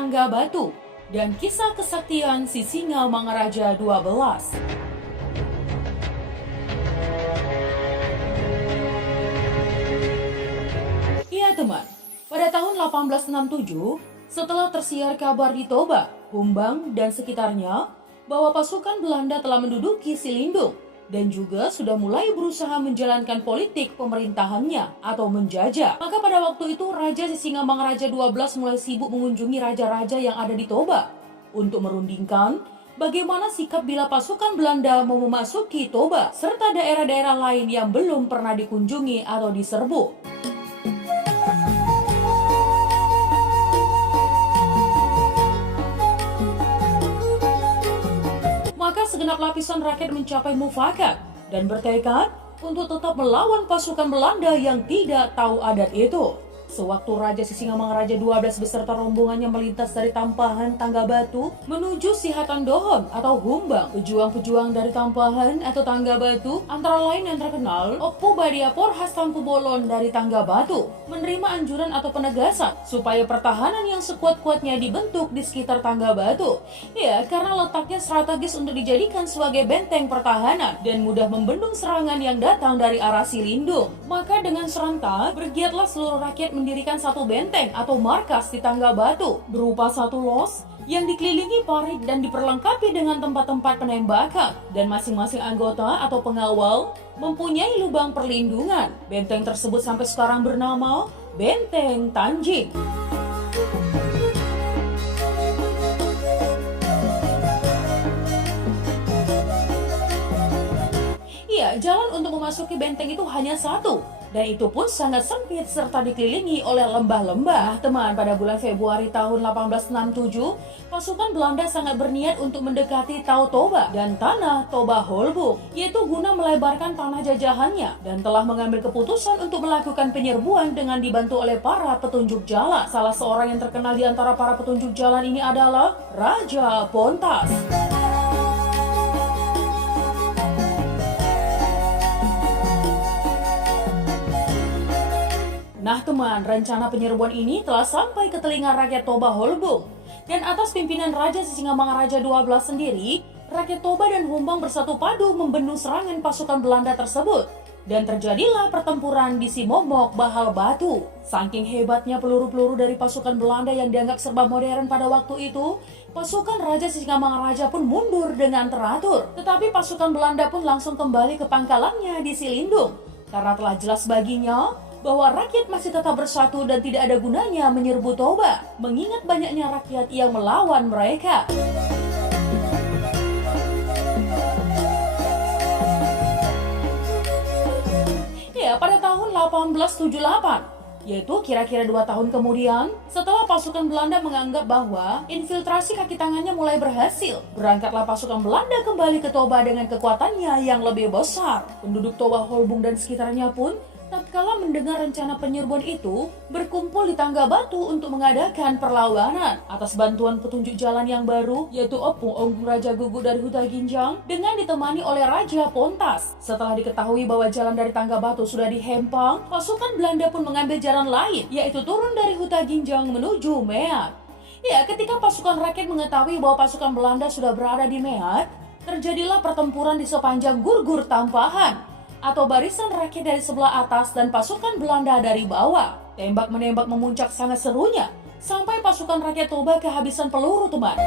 Tangga Batu dan kisah kesaktian si Singa Mangaraja 12. Iya teman, pada tahun 1867, setelah tersiar kabar di Toba, Humbang dan sekitarnya bahwa pasukan Belanda telah menduduki Silindung dan juga sudah mulai berusaha menjalankan politik pemerintahannya atau menjajah. Maka pada waktu itu Raja Sisinga Mangaraja 12 mulai sibuk mengunjungi raja-raja yang ada di Toba untuk merundingkan bagaimana sikap bila pasukan Belanda mau memasuki Toba serta daerah-daerah lain yang belum pernah dikunjungi atau diserbu. Maka segenap lapisan rakyat mencapai mufakat dan bertekad untuk tetap melawan pasukan Belanda yang tidak tahu adat itu. Sewaktu Raja Sisinga Mangaraja 12 beserta rombongannya melintas dari Tampahan Tangga Batu menuju Sihatan Dohon atau Humbang, pejuang-pejuang dari Tampahan atau Tangga Batu antara lain yang terkenal Opo Badiapor khas Tampu Bolon dari Tangga Batu menerima anjuran atau penegasan supaya pertahanan yang sekuat-kuatnya dibentuk di sekitar Tangga Batu. Ya, karena letaknya strategis untuk dijadikan sebagai benteng pertahanan dan mudah membendung serangan yang datang dari arah Silindung. Maka dengan serentak bergiatlah seluruh rakyat mendirikan satu benteng atau markas di Tangga Batu berupa satu los yang dikelilingi parit dan diperlengkapi dengan tempat-tempat penembakan dan masing-masing anggota atau pengawal mempunyai lubang perlindungan. Benteng tersebut sampai sekarang bernama Benteng Tanjing. Iya, jalan untuk memasuki benteng itu hanya satu, dan itu pun sangat sempit serta dikelilingi oleh lembah-lembah. Teman, pada bulan Februari tahun 1867, pasukan Belanda sangat berniat untuk mendekati Tau Toba dan tanah Toba Holbung, yaitu guna melebarkan tanah jajahannya, dan telah mengambil keputusan untuk melakukan penyerbuan dengan dibantu oleh para petunjuk jalan. Salah seorang yang terkenal di antara para petunjuk jalan ini adalah Raja Pontas. Nah teman, rencana penyerbuan ini telah sampai ke telinga rakyat Toba Holbung. Dan atas pimpinan Raja Sisinga Mangaraja 12 sendiri, rakyat Toba dan Humbang bersatu padu membendung serangan pasukan Belanda tersebut. Dan terjadilah pertempuran di Simomok Bahal Batu. Saking hebatnya peluru-peluru dari pasukan Belanda yang dianggap serba modern pada waktu itu, pasukan Raja Sisinga Mangaraja pun mundur dengan teratur. Tetapi pasukan Belanda pun langsung kembali ke pangkalannya di Silindung. Karena telah jelas baginya bahwa rakyat masih tetap bersatu dan tidak ada gunanya menyerbu Toba, mengingat banyaknya rakyat yang melawan mereka. Ya, pada tahun 1878, yaitu kira-kira 2 tahun kemudian, setelah pasukan Belanda menganggap bahwa infiltrasi kaki tangannya mulai berhasil, berangkatlah pasukan Belanda kembali ke Toba dengan kekuatannya yang lebih besar. Penduduk Toba Holbung dan sekitarnya pun tatkala mendengar rencana penyerbuan itu, berkumpul di Tangga Batu untuk mengadakan perlawanan atas bantuan petunjuk jalan yang baru, yaitu Opung Onggung Raja Gugu dari Huta Ginjang dengan ditemani oleh Raja Pontas. Setelah diketahui bahwa jalan dari Tangga Batu sudah dihempang, pasukan Belanda pun mengambil jalan lain, yaitu turun dari Huta Ginjang menuju Meat. Ya, ketika pasukan rakyat mengetahui bahwa pasukan Belanda sudah berada di Meat, terjadilah pertempuran di sepanjang Gurgur Tampahan atau barisan rakyat dari sebelah atas dan pasukan Belanda dari bawah. Tembak-menembak memuncak sangat serunya, sampai pasukan rakyat Toba kehabisan peluru teman.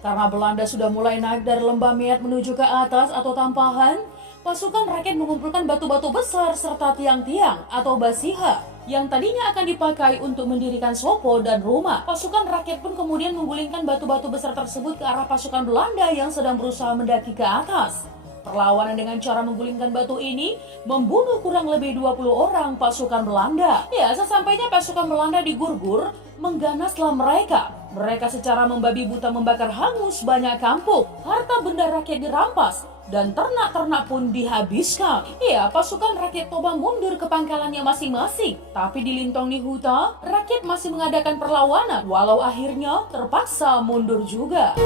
Karena Belanda sudah mulai naik dari lembah Meat menuju ke atas atau Tampahan, pasukan rakyat mengumpulkan batu-batu besar serta tiang-tiang atau basiha yang tadinya akan dipakai untuk mendirikan sopo dan rumah. Pasukan rakyat pun kemudian menggulingkan batu-batu besar tersebut ke arah pasukan Belanda yang sedang berusaha mendaki ke atas. Perlawanan dengan cara menggulingkan batu ini membunuh kurang lebih 20 orang pasukan Belanda. Ya, sesampainya pasukan Belanda di Gurgur, mengganaslah mereka. Mereka secara membabi buta membakar hangus banyak kampung, harta benda rakyat dirampas, dan ternak-ternak pun dihabiskan. Ya, pasukan rakyat Toba mundur ke pangkalannya masing-masing. Tapi di Lintong Nihuta, rakyat masih mengadakan perlawanan, walau akhirnya terpaksa mundur juga.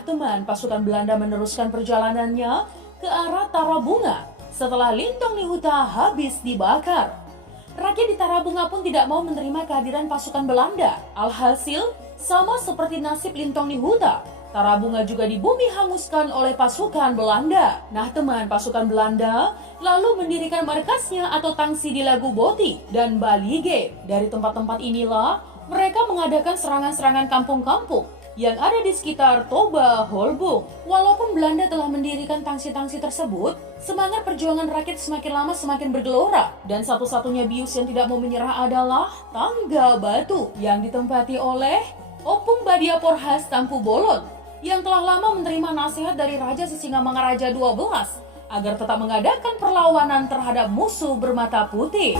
Nah teman, pasukan Belanda meneruskan perjalanannya ke arah Tarabunga setelah Lintong Nihuta habis dibakar. Rakyat di Tarabunga pun tidak mau menerima kehadiran pasukan Belanda. Alhasil, sama seperti nasib Lintong Nihuta, Tarabunga juga dibumi hanguskan oleh pasukan Belanda. Nah teman, pasukan Belanda lalu mendirikan markasnya atau tangsi di Lagu Boti dan Balige. Dari tempat-tempat inilah mereka mengadakan serangan-serangan kampung-kampung yang ada di sekitar Toba Holbung. Walaupun Belanda telah mendirikan tangsi-tangsi tersebut, semangat perjuangan rakyat semakin lama semakin bergelora. Dan satu-satunya bius yang tidak mau menyerah adalah Tangga Batu yang ditempati oleh Opung Badiaporhas Tampu Bolon yang telah lama menerima nasihat dari Raja Sisingamangaraja 12 agar tetap mengadakan perlawanan terhadap musuh bermata putih.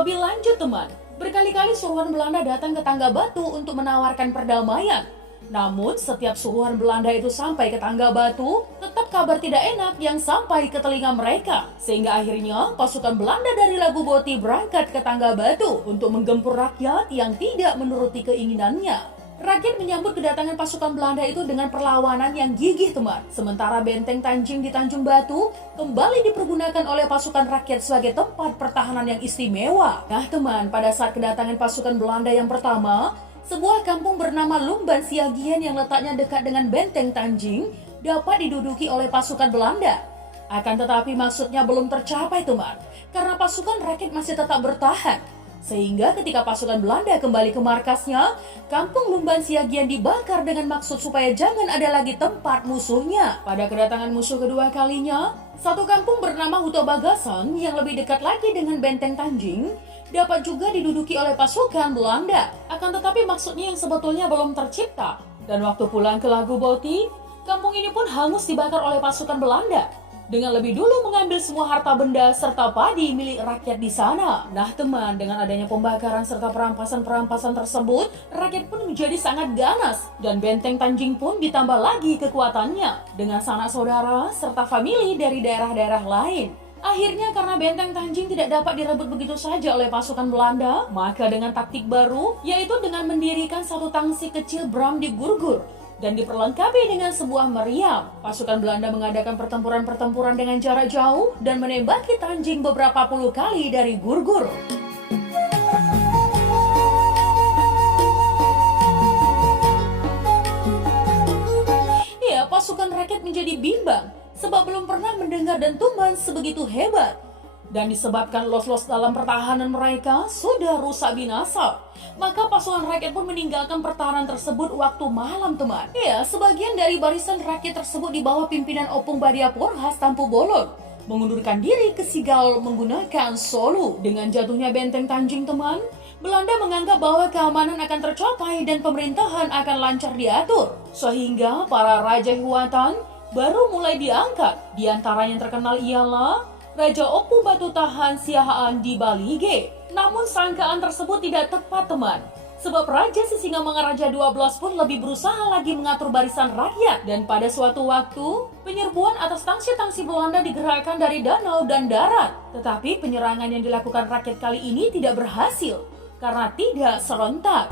Lebih lanjut teman, berkali-kali suruhan Belanda datang ke Tangga Batu untuk menawarkan perdamaian. Namun setiap suruhan Belanda itu sampai ke Tangga Batu, tetap kabar tidak enak yang sampai ke telinga mereka. Sehingga akhirnya pasukan Belanda dari Lagu Boti berangkat ke Tangga Batu untuk menggempur rakyat yang tidak menuruti keinginannya. Rakyat menyambut kedatangan pasukan Belanda itu dengan perlawanan yang gigih teman. Sementara benteng Tanjing di Tanjung Batu kembali dipergunakan oleh pasukan rakyat sebagai tempat pertahanan yang istimewa. Nah teman, pada saat kedatangan pasukan Belanda yang pertama, sebuah kampung bernama Lumban Siagian yang letaknya dekat dengan benteng Tanjing dapat diduduki oleh pasukan Belanda. Akan tetapi maksudnya belum tercapai teman, karena pasukan rakyat masih tetap bertahan. Sehingga ketika pasukan Belanda kembali ke markasnya, kampung Lumban Siagian dibakar dengan maksud supaya jangan ada lagi tempat musuhnya. Pada kedatangan musuh kedua kalinya, satu kampung bernama Huto Bagasan yang lebih dekat lagi dengan benteng Tanjing dapat juga diduduki oleh pasukan Belanda. Akan tetapi maksudnya yang sebetulnya belum tercipta. Dan waktu pulang ke Lagu Boti, kampung ini pun hangus dibakar oleh pasukan Belanda dengan lebih dulu mengambil semua harta benda serta padi milik rakyat di sana. Nah teman, dengan adanya pembakaran serta perampasan-perampasan tersebut, rakyat pun menjadi sangat ganas dan benteng Tanjing pun ditambah lagi kekuatannya dengan sanak saudara serta famili dari daerah-daerah lain. Akhirnya karena benteng Tanjing tidak dapat direbut begitu saja oleh pasukan Belanda, maka dengan taktik baru, yaitu dengan mendirikan satu tangsi kecil Bram di Gurgur dan diperlengkapi dengan sebuah meriam. Pasukan Belanda mengadakan pertempuran-pertempuran dengan jarak jauh dan menembaki Tanjing beberapa puluh kali dari Gurgur. Ya, pasukan rakyat menjadi bimbang sebab belum pernah mendengar dentuman sebegitu hebat. Dan disebabkan los-los dalam pertahanan mereka sudah rusak binasa, maka pasukan rakyat pun meninggalkan pertahanan tersebut waktu malam teman. Ya, sebagian dari barisan rakyat tersebut di bawah pimpinan Opung Badiaporhas Tampu Bolon mengundurkan diri ke Sigaul menggunakan Solu. Dengan jatuhnya benteng Tanjing teman, Belanda menganggap bahwa keamanan akan tercapai dan pemerintahan akan lancar diatur. Sehingga para raja Hiwatan baru mulai diangkat. Di antara yang terkenal ialah Raja Opu Batu Tahan Siahaan di Balige. Namun sangkaan tersebut tidak tepat teman. Sebab Raja Sisingamangaraja 12 pun lebih berusaha lagi mengatur barisan rakyat. Dan pada suatu waktu, penyerbuan atas tangsi-tangsi Belanda digerakkan dari danau dan darat. Tetapi penyerangan yang dilakukan rakyat kali ini tidak berhasil karena tidak serentak.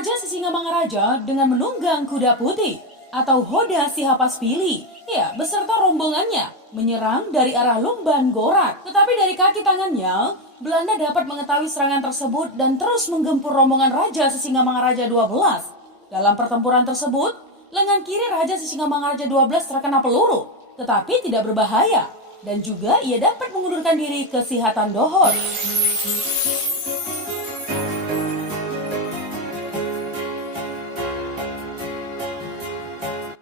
Raja Sisingamangaraja dengan menunggang kuda putih atau Hoda Sihapaspili, ya, beserta rombongannya menyerang dari arah Lumban Gorak. Tetapi dari kaki tangannya, Belanda dapat mengetahui serangan tersebut dan terus menggempur rombongan Raja Sisingamangaraja 12. Dalam pertempuran tersebut, lengan kiri Raja Sisingamangaraja 12 terkena peluru, tetapi tidak berbahaya, dan juga ia dapat mengundurkan diri ke Sihatan Dohor.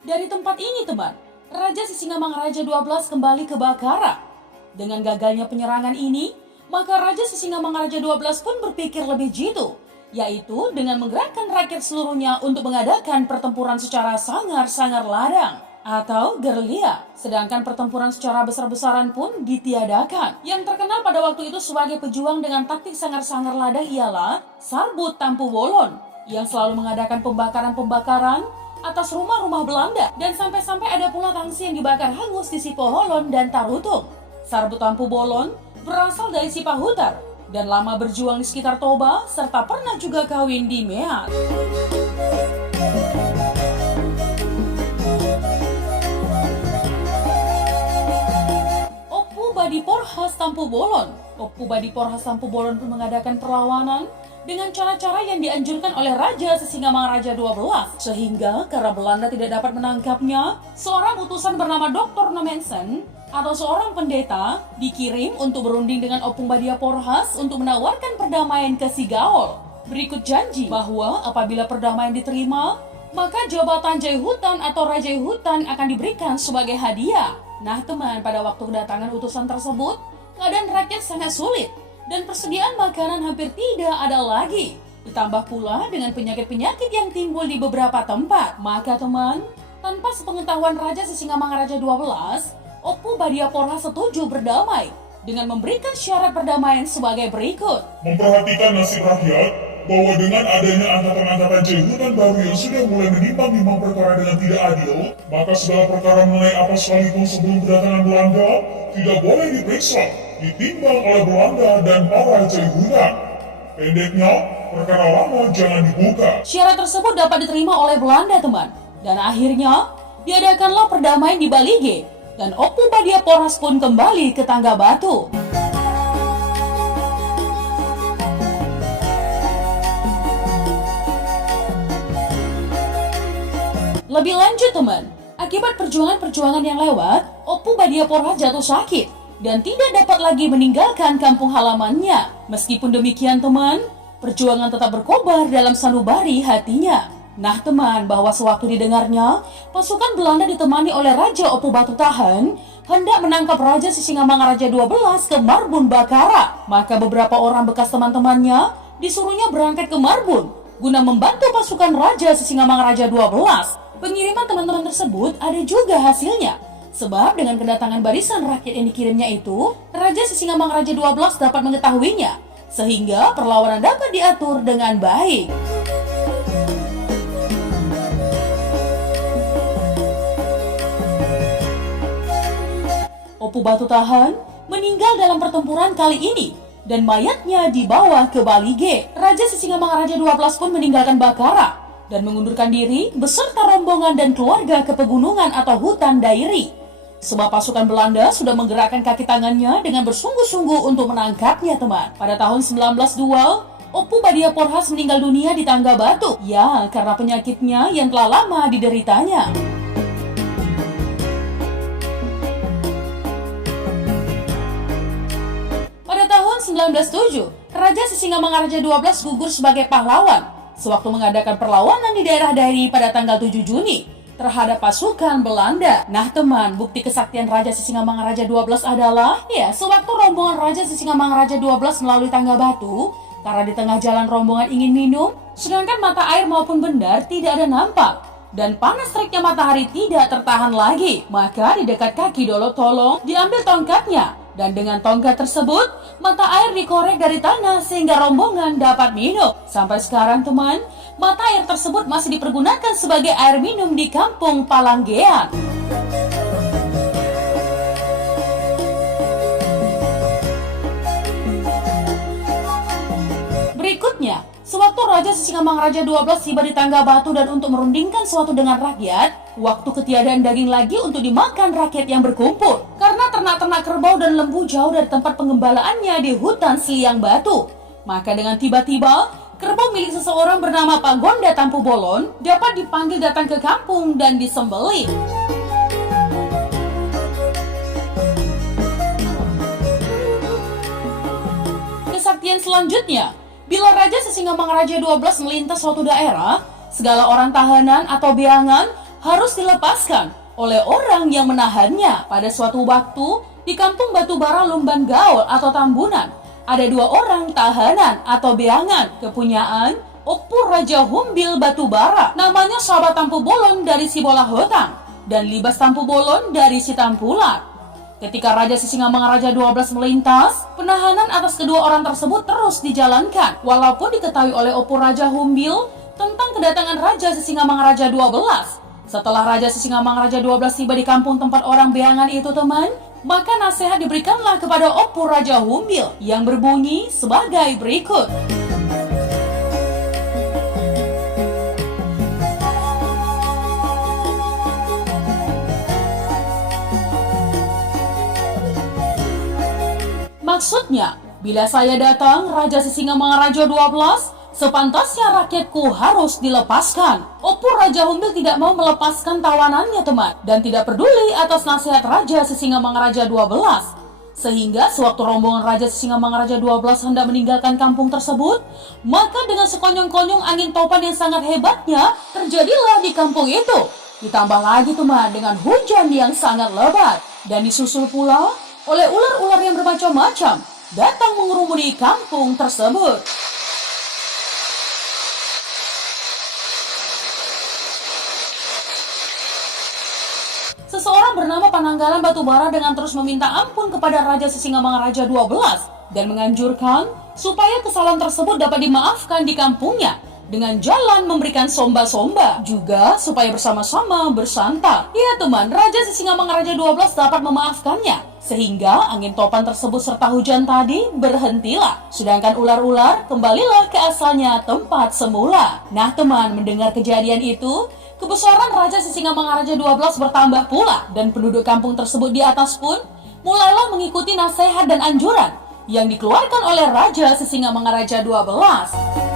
Dari tempat ini teman, Raja Sisingamangaraja 12 kembali ke Bakara. Dengan gagalnya penyerangan ini, maka Raja Sisingamangaraja 12 pun berpikir lebih jitu, yaitu dengan menggerakkan rakyat seluruhnya untuk mengadakan pertempuran secara sangar-sangar ladang atau gerilya. Sedangkan pertempuran secara besar-besaran pun ditiadakan. Yang terkenal pada waktu itu sebagai pejuang dengan taktik sangar-sangar ladang ialah Sarbut Tampu Bolon, yang selalu mengadakan pembakaran-pembakaran atas rumah-rumah Belanda, dan sampai-sampai ada pula tangsi yang dibakar hangus di Sipoholon dan Tarutung. Sarbu Tampu Bolon berasal dari Sipahutar dan lama berjuang di sekitar Toba serta pernah juga kawin di Meat. Oppu Badiporhas Tampu Bolon. Oppu Badiporhas Tampu Bolon pun mengadakan perlawanan dengan cara-cara yang dianjurkan oleh Raja Sisingamangaraja 12. Sehingga karena Belanda tidak dapat menangkapnya, seorang utusan bernama Dr. Nomensen atau seorang pendeta dikirim untuk berunding dengan Oppu Badiporhas untuk menawarkan perdamaian ke Sigaol. Berikut janji bahwa apabila perdamaian diterima, maka jabatan Jaihutan atau Rajaihutan akan diberikan sebagai hadiah. Nah teman, pada waktu kedatangan utusan tersebut, keadaan rakyat sangat sulit dan persediaan makanan hampir tidak ada lagi. Ditambah pula dengan penyakit-penyakit yang timbul di beberapa tempat. Maka teman, tanpa sepengetahuan Raja Sisingamangaraja 12, Oppu Badiporhas setuju berdamai dengan memberikan syarat perdamaian sebagai berikut. Memperhatikan nasib rakyat, bahwa dengan adanya angkatan-angkatan Jaihutan baru yang sudah mulai menimbang-nimbang perkara dengan tidak adil, maka segala perkara mengenai apa sekalipun sebelum kedatangan Belanda tidak boleh diperiksa, ditimbang oleh Belanda dan para Jaihutan. Pendeknya, perkara lama jangan dibuka. Syarat tersebut dapat diterima oleh Belanda teman, dan akhirnya diadakanlah perdamaian di Balige, dan Oppu Badiporhas pun kembali ke Tangga Batu. Lebih lanjut teman, akibat perjuangan-perjuangan yang lewat, Oppu Badiporhas jatuh sakit dan tidak dapat lagi meninggalkan kampung halamannya. Meskipun demikian teman, perjuangan tetap berkobar dalam sanubari hatinya. Nah teman, bahwa sewaktu didengarnya, pasukan Belanda ditemani oleh Raja Oppu Batutahan hendak menangkap Raja Sisingamangaraja 12 ke Marbun Bakara. Maka beberapa orang bekas teman-temannya disuruhnya berangkat ke Marbun guna membantu pasukan Raja Sisingamangaraja 12. Pengiriman teman-teman tersebut ada juga hasilnya. Sebab dengan kedatangan barisan rakyat yang dikirimnya itu, Raja Sisingamangaraja 12 dapat mengetahuinya, sehingga perlawanan dapat diatur dengan baik. Oppu Batutahan meninggal dalam pertempuran kali ini, dan mayatnya dibawa ke Balige. Raja Sisingamangaraja 12 pun meninggalkan Bakara dan mengundurkan diri beserta rombongan dan keluarga ke pegunungan atau hutan Dairi. Sebab pasukan Belanda sudah menggerakkan kaki tangannya dengan bersungguh-sungguh untuk menangkapnya teman. Pada tahun 1902, Oppu Badiporhas meninggal dunia di Tangga Batu. Ya, karena penyakitnya yang telah lama dideritanya. Pada tahun 1907, Raja Sisingamangaraja 12 gugur sebagai pahlawan sewaktu mengadakan perlawanan di daerah Dairi pada tanggal 7 Juni terhadap pasukan Belanda. Nah teman, bukti kesaktian Raja Sisingamangaraja 12 adalah, ya, sewaktu rombongan Raja Sisingamangaraja 12 melalui Tangga Batu, karena di tengah jalan rombongan ingin minum, sedangkan mata air maupun bendar tidak ada nampak, dan panas teriknya matahari tidak tertahan lagi, maka di dekat kaki Dolotolong diambil tongkatnya, dan dengan tongkat tersebut, mata air dikorek dari tanah sehingga rombongan dapat minum. Sampai sekarang teman, mata air tersebut masih dipergunakan sebagai air minum di kampung Palanggean. Berikutnya, sewaktu Raja Sisingamangaraja 12 tiba di Tangga Batu dan untuk merundingkan sesuatu dengan rakyat, waktu ketiadaan daging lagi untuk dimakan rakyat yang berkumpul. Karena ternak-ternak kerbau dan lembu jauh dari tempat pengembalaannya di hutan Seliang Batu. Maka dengan tiba-tiba, kerbau milik seseorang bernama Pak Gonda Tampu Bolon dapat dipanggil datang ke kampung dan disembelih. Kesaktian selanjutnya, bila Raja Sisingamangaraja 12 melintas suatu daerah, segala orang tahanan atau beangan harus dilepaskan oleh orang yang menahannya. Pada suatu waktu, di kampung Batubara Lumban Gaul atau Tambunan, ada dua orang tahanan atau beangan kepunyaan Oppu Raja Humbil Batubara. Namanya Sahabat Tampu Bolon dari Sibola Hotang dan Libas Tampu Bolon dari Sitampulat. Ketika Raja Sisingamangaraja 12 melintas, penahanan atas kedua orang tersebut terus dijalankan. Walaupun diketahui oleh Oppu Raja Humbil tentang kedatangan Raja Sisingamangaraja 12. Setelah Raja Sisingamangaraja 12 tiba di kampung tempat orang beangan itu teman, maka nasihat diberikanlah kepada Opu Raja Humbil yang berbunyi sebagai berikut. Maksudnya, bila saya datang, Raja Sisingamangaraja 12, sepantasnya rakyatku harus dilepaskan. Opu Raja Humbil tidak mau melepaskan tawanannya teman, dan tidak peduli atas nasihat Raja Sisingamangaraja 12. Sehingga sewaktu rombongan Raja Sisingamangaraja 12 hendak meninggalkan kampung tersebut, maka dengan sekonyong-konyong angin topan yang sangat hebatnya terjadilah di kampung itu. Ditambah lagi teman dengan hujan yang sangat lebat, dan disusul pula oleh ular-ular yang bermacam-macam datang mengerumuni kampung tersebut. Seseorang bernama Pananggalan Batubara dengan terus meminta ampun kepada Raja Sisingamangaraja 12 dan menganjurkan supaya kesalahan tersebut dapat dimaafkan di kampungnya dengan jalan memberikan somba-somba, juga supaya bersama-sama bersantap. Ya teman, Raja Sisingamangaraja 12 dapat memaafkannya, sehingga angin topan tersebut serta hujan tadi berhentilah. Sedangkan ular-ular kembalilah ke asalnya tempat semula. Nah teman, mendengar kejadian itu, kebesaran Raja Sisingamangaraja 12 bertambah pula, dan penduduk kampung tersebut di atas pun mulailah mengikuti nasihat dan anjuran yang dikeluarkan oleh Raja Sisingamangaraja 12.